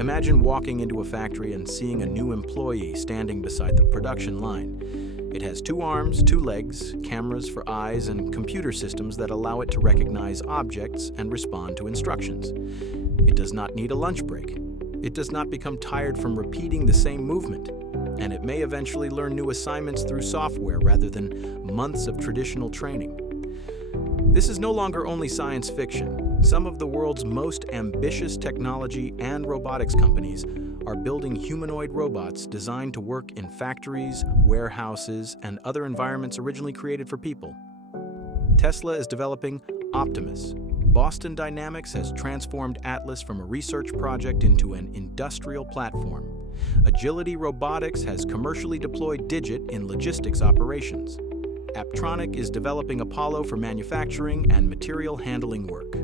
Imagine walking into a factory and seeing a new employee standing beside the production line. It has 2 arms, 2 legs, cameras for eyes, and computer systems that allow it to recognize objects and respond to instructions. It does not need a lunch break. It does not become tired from repeating the same movement. And it may eventually learn new assignments through software rather than months of traditional training. This is no longer only science fiction. Some of the world's most ambitious technology and robotics companies are building humanoid robots designed to work in factories, warehouses, and other environments originally created for people. Tesla is developing Optimus. Boston Dynamics has transformed Atlas from a research project into an industrial platform. Agility Robotics has commercially deployed Digit in logistics operations. Apptronik is developing Apollo for manufacturing and material handling work.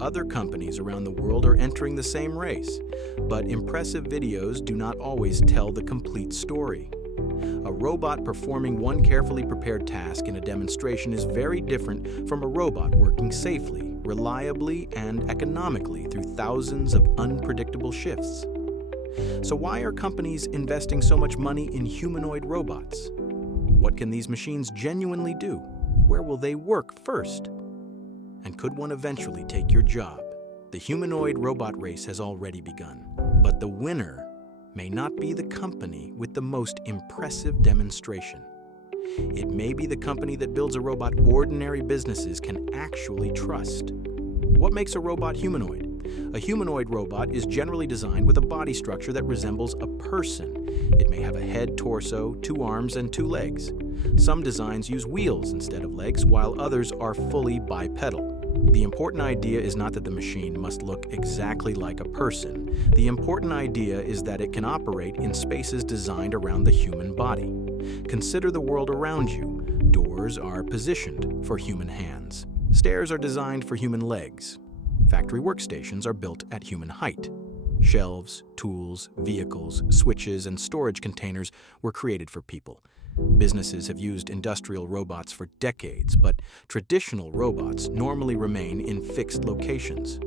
Other companies around the world are entering the same race, but impressive videos do not always tell the complete story. A robot performing one carefully prepared task in a demonstration is very different from a robot working safely, reliably, and economically through thousands of unpredictable shifts. So why are companies investing so much money in humanoid robots? What can these machines genuinely do? Where will they work first? And could one eventually take your job? The humanoid robot race has already begun, but the winner may not be the company with the most impressive demonstration. It may be the company that builds a robot ordinary businesses can actually trust. What makes a robot humanoid? A humanoid robot is generally designed with a body structure that resembles a person. It may have a head, torso, 2 arms, and 2 legs. Some designs use wheels instead of legs, while others are fully bipedal. The important idea is not that the machine must look exactly like a person. The important idea is that it can operate in spaces designed around the human body. Consider the world around you. Doors are positioned for human hands. Stairs are designed for human legs. Factory workstations are built at human height. Shelves, tools, vehicles, switches, and storage containers were created for people. Businesses have used industrial robots for decades, but traditional robots normally remain in fixed locations.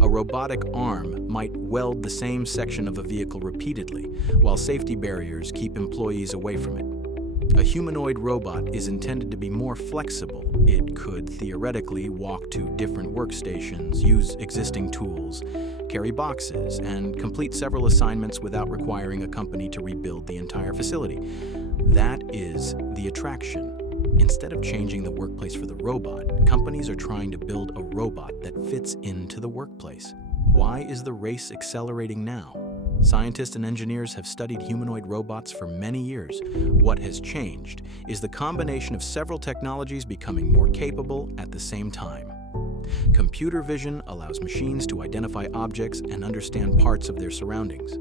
A robotic arm might weld the same section of a vehicle repeatedly, while safety barriers keep employees away from it. A humanoid robot is intended to be more flexible. It could theoretically walk to different workstations, use existing tools, carry boxes, and complete several assignments without requiring a company to rebuild the entire facility. That is the attraction. Instead of changing the workplace for the robot, companies are trying to build a robot that fits into the workplace. Why is the race accelerating now? Scientists and engineers have studied humanoid robots for many years. What has changed is the combination of several technologies becoming more capable at the same time. Computer vision allows machines to identify objects and understand parts of their surroundings.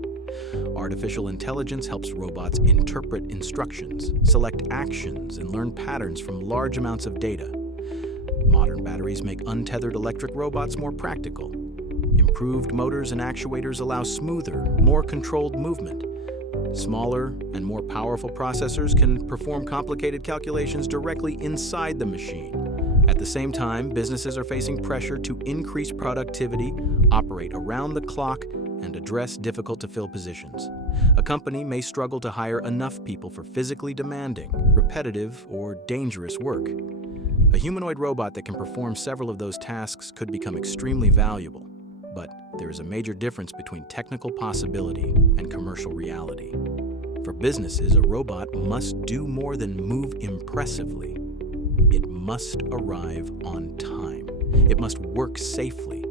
Artificial intelligence helps robots interpret instructions, select actions, and learn patterns from large amounts of data. Modern batteries make untethered electric robots more practical. Improved motors and actuators allow smoother, more controlled movement. Smaller and more powerful processors can perform complicated calculations directly inside the machine. At the same time, businesses are facing pressure to increase productivity, operate around the clock, and address difficult-to-fill positions. A company may struggle to hire enough people for physically demanding, repetitive, or dangerous work. A humanoid robot that can perform several of those tasks could become extremely valuable. But there is a major difference between technical possibility and commercial reality. For businesses, a robot must do more than move impressively. It must arrive on time. It must work safely.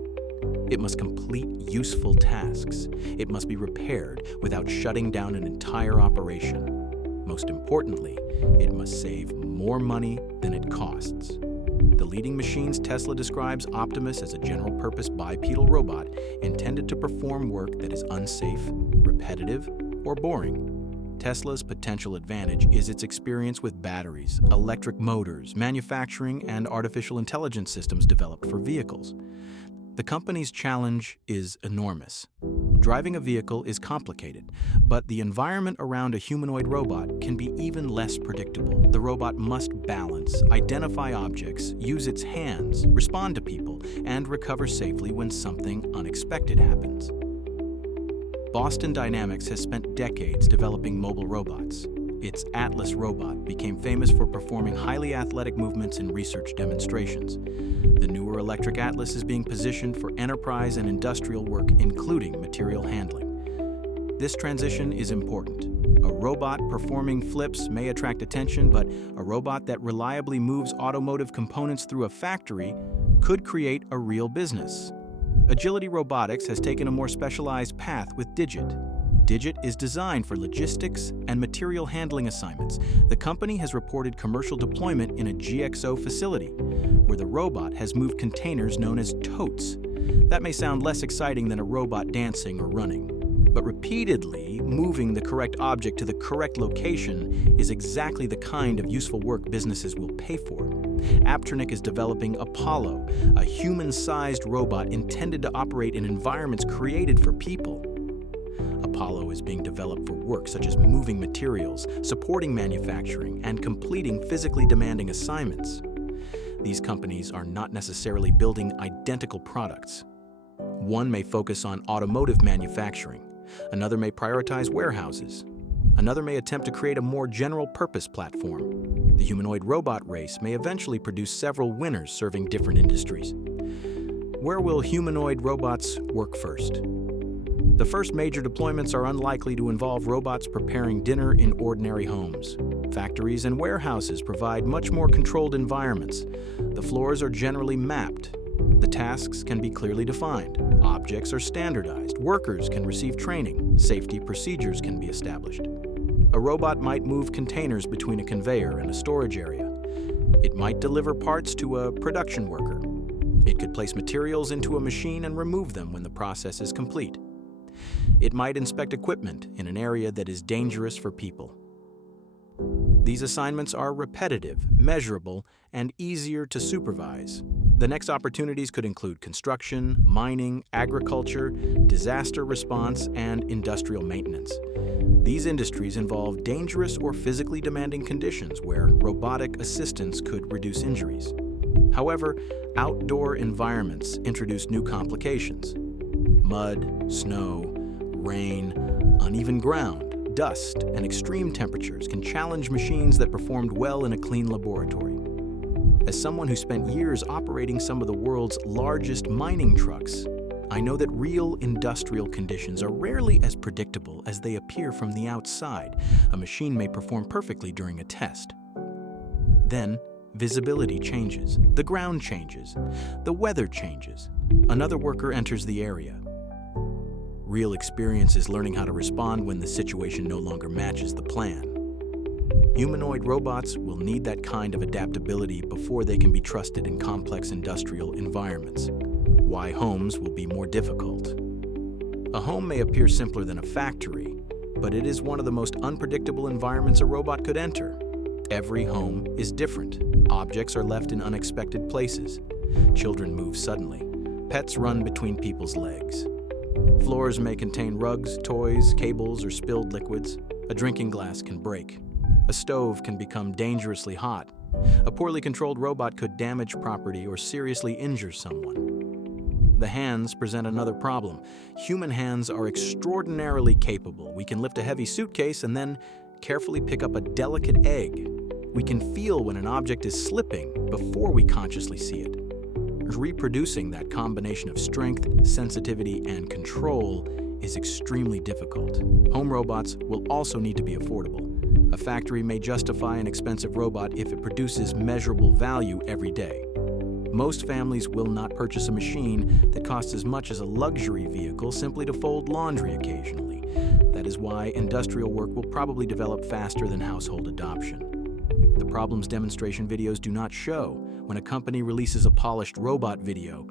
It must complete useful tasks. It must be repaired without shutting down an entire operation. Most importantly, it must save more money than it costs. The leading machines Tesla describes Optimus as a general-purpose bipedal robot intended to perform work that is unsafe, repetitive, or boring. Tesla's potential advantage is its experience with batteries, electric motors, manufacturing, and artificial intelligence systems developed for vehicles. The company's challenge is enormous. Driving a vehicle is complicated, but the environment around a humanoid robot can be even less predictable. The robot must balance, identify objects, use its hands, respond to people, and recover safely when something unexpected happens. Boston Dynamics has spent decades developing mobile robots. Its Atlas robot became famous for performing highly athletic movements in research demonstrations. The newer electric Atlas is being positioned for enterprise and industrial work, including material handling. This transition is important. A robot performing flips may attract attention, but a robot that reliably moves automotive components through a factory could create a real business. Agility Robotics has taken a more specialized path with Digit. Digit is designed for logistics and material handling assignments. The company has reported commercial deployment in a GXO facility, where the robot has moved containers known as totes. That may sound less exciting than a robot dancing or running, but repeatedly moving the correct object to the correct location is exactly the kind of useful work businesses will pay for. Apptronik is developing Apollo, a human-sized robot intended to operate in environments created for people. Apollo is being developed for work such as moving materials, supporting manufacturing, and completing physically demanding assignments. These companies are not necessarily building identical products. One may focus on automotive manufacturing. Another may prioritize warehouses. Another may attempt to create a more general-purpose platform. The humanoid robot race may eventually produce several winners serving different industries. Where will humanoid robots work first? The first major deployments are unlikely to involve robots preparing dinner in ordinary homes. Factories and warehouses provide much more controlled environments. The floors are generally mapped. The tasks can be clearly defined. Objects are standardized. Workers can receive training. Safety procedures can be established. A robot might move containers between a conveyor and a storage area. It might deliver parts to a production worker. It could place materials into a machine and remove them when the process is complete. It might inspect equipment in an area that is dangerous for people. These assignments are repetitive, measurable, and easier to supervise. The next opportunities could include construction, mining, agriculture, disaster response, and industrial maintenance. These industries involve dangerous or physically demanding conditions where robotic assistance could reduce injuries. However, outdoor environments introduce new complications. Mud, snow, rain, uneven ground, dust, and extreme temperatures can challenge machines that performed well in a clean laboratory. As someone who spent years operating some of the world's largest mining trucks, I know that real industrial conditions are rarely as predictable as they appear from the outside. A machine may perform perfectly during a test. Then, visibility changes, the ground changes, the weather changes. Another worker enters the area. Real experience is learning how to respond when the situation no longer matches the plan. Humanoid robots will need that kind of adaptability before they can be trusted in complex industrial environments. Why homes will be more difficult. A home may appear simpler than a factory, but it is one of the most unpredictable environments a robot could enter. Every home is different. Objects are left in unexpected places. Children move suddenly. Pets run between people's legs. Floors may contain rugs, toys, cables, or spilled liquids. A drinking glass can break. A stove can become dangerously hot. A poorly controlled robot could damage property or seriously injure someone. The hands present another problem. Human hands are extraordinarily capable. We can lift a heavy suitcase and then carefully pick up a delicate egg. We can feel when an object is slipping before we consciously see it. Reproducing that combination of strength, sensitivity, and control is extremely difficult. Home robots will also need to be affordable. A factory may justify an expensive robot if it produces measurable value every day. Most families will not purchase a machine that costs as much as a luxury vehicle simply to fold laundry occasionally. That is why industrial work will probably develop faster than household adoption. The problems demonstration videos do not show. When a company releases a polished robot video,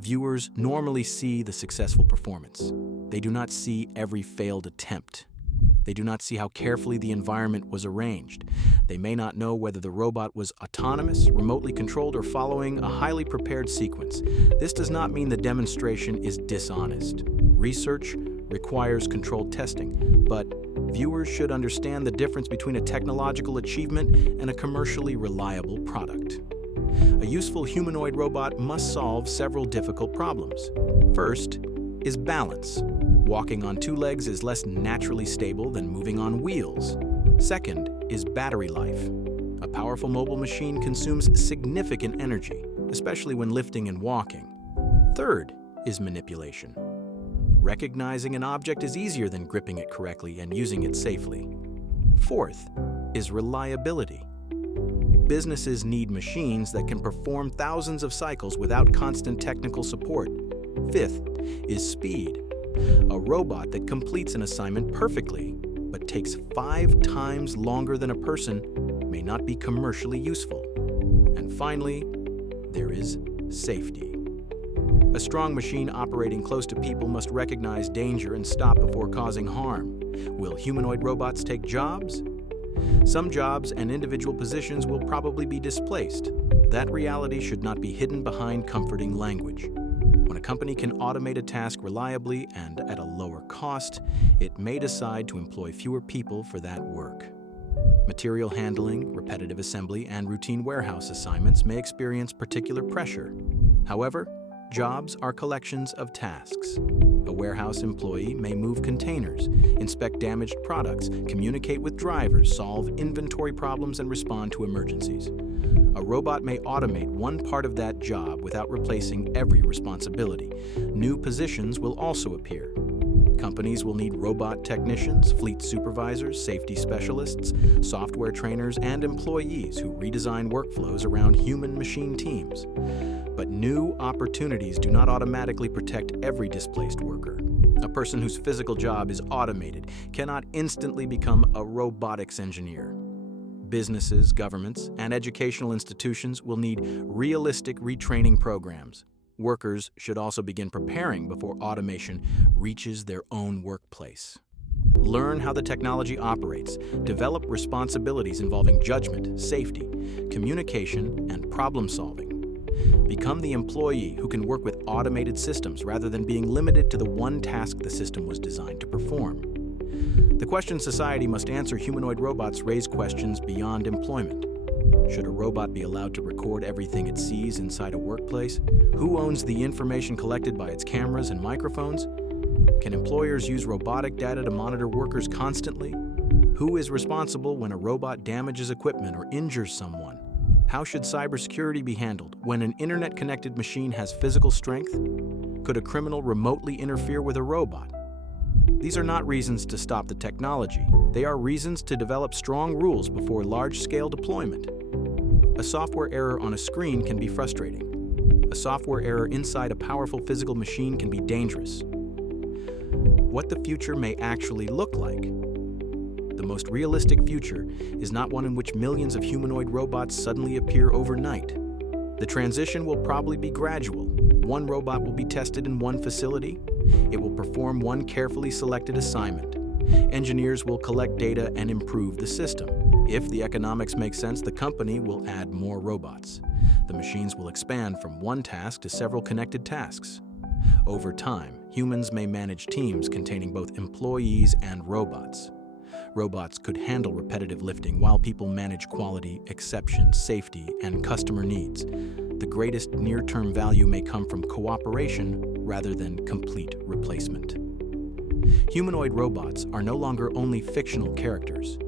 viewers normally see the successful performance. They do not see every failed attempt. They do not see how carefully the environment was arranged. They may not know whether the robot was autonomous, remotely controlled, or following a highly prepared sequence. This does not mean the demonstration is dishonest. Research requires controlled testing, but viewers should understand the difference between a technological achievement and a commercially reliable product. A useful humanoid robot must solve several difficult problems. First is balance. Walking on two legs is less naturally stable than moving on wheels. Second is battery life. A powerful mobile machine consumes significant energy, especially when lifting and walking. Third is manipulation. Recognizing an object is easier than gripping it correctly and using it safely. Fourth is reliability. Businesses need machines that can perform thousands of cycles without constant technical support. Fifth is speed. A robot that completes an assignment perfectly, but takes 5 times longer than a person, may not be commercially useful. And finally, there is safety. A strong machine operating close to people must recognize danger and stop before causing harm. Will humanoid robots take jobs? Some jobs and individual positions will probably be displaced. That reality should not be hidden behind comforting language. When a company can automate a task reliably and at a lower cost, it may decide to employ fewer people for that work. Material handling, repetitive assembly, and routine warehouse assignments may experience particular pressure. However, jobs are collections of tasks. A warehouse employee may move containers, inspect damaged products, communicate with drivers, solve inventory problems, and respond to emergencies. A robot may automate one part of that job without replacing every responsibility. New positions will also appear. Companies will need robot technicians, fleet supervisors, safety specialists, software trainers, and employees who redesign workflows around human-machine teams. But new opportunities do not automatically protect every displaced worker. A person whose physical job is automated cannot instantly become a robotics engineer. Businesses, governments, and educational institutions will need realistic retraining programs. Workers should also begin preparing before automation reaches their own workplace. Learn how the technology operates. Develop responsibilities involving judgment, safety, communication, and problem solving. Become the employee who can work with automated systems rather than being limited to the one task the system was designed to perform. The questions society must answer humanoid robots raise questions beyond employment. Should a robot be allowed to record everything it sees inside a workplace? Who owns the information collected by its cameras and microphones? Can employers use robotic data to monitor workers constantly? Who is responsible when a robot damages equipment or injures someone? How should cybersecurity be handled when an internet-connected machine has physical strength? Could a criminal remotely interfere with a robot? These are not reasons to stop the technology. They are reasons to develop strong rules before large-scale deployment. A software error on a screen can be frustrating. A software error inside a powerful physical machine can be dangerous. What the future may actually look like. The most realistic future is not one in which millions of humanoid robots suddenly appear overnight. The transition will probably be gradual. One robot will be tested in one facility. It will perform one carefully selected assignment. Engineers will collect data and improve the system. If the economics make sense, the company will add more robots. The machines will expand from one task to several connected tasks. Over time, humans may manage teams containing both employees and robots. Robots could handle repetitive lifting while people manage quality, exceptions, safety, and customer needs. The greatest near-term value may come from cooperation rather than complete replacement. Humanoid robots are no longer only fictional characters.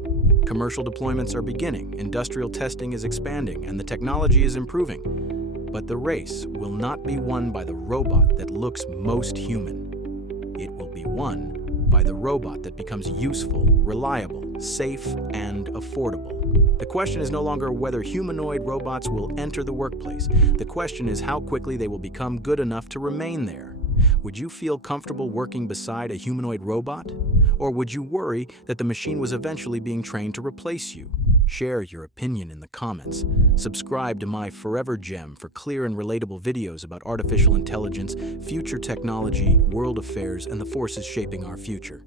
Commercial deployments are beginning, industrial testing is expanding, and the technology is improving. But the race will not be won by the robot that looks most human. It will be won by the robot that becomes useful, reliable, safe, and affordable. The question is no longer whether humanoid robots will enter the workplace. The question is how quickly they will become good enough to remain there. Would you feel comfortable working beside a humanoid robot? Or would you worry that the machine was eventually being trained to replace you? Share your opinion in the comments. Subscribe to MYFOREVERGEM for clear and relatable videos about artificial intelligence, future technology, world affairs, and the forces shaping our future.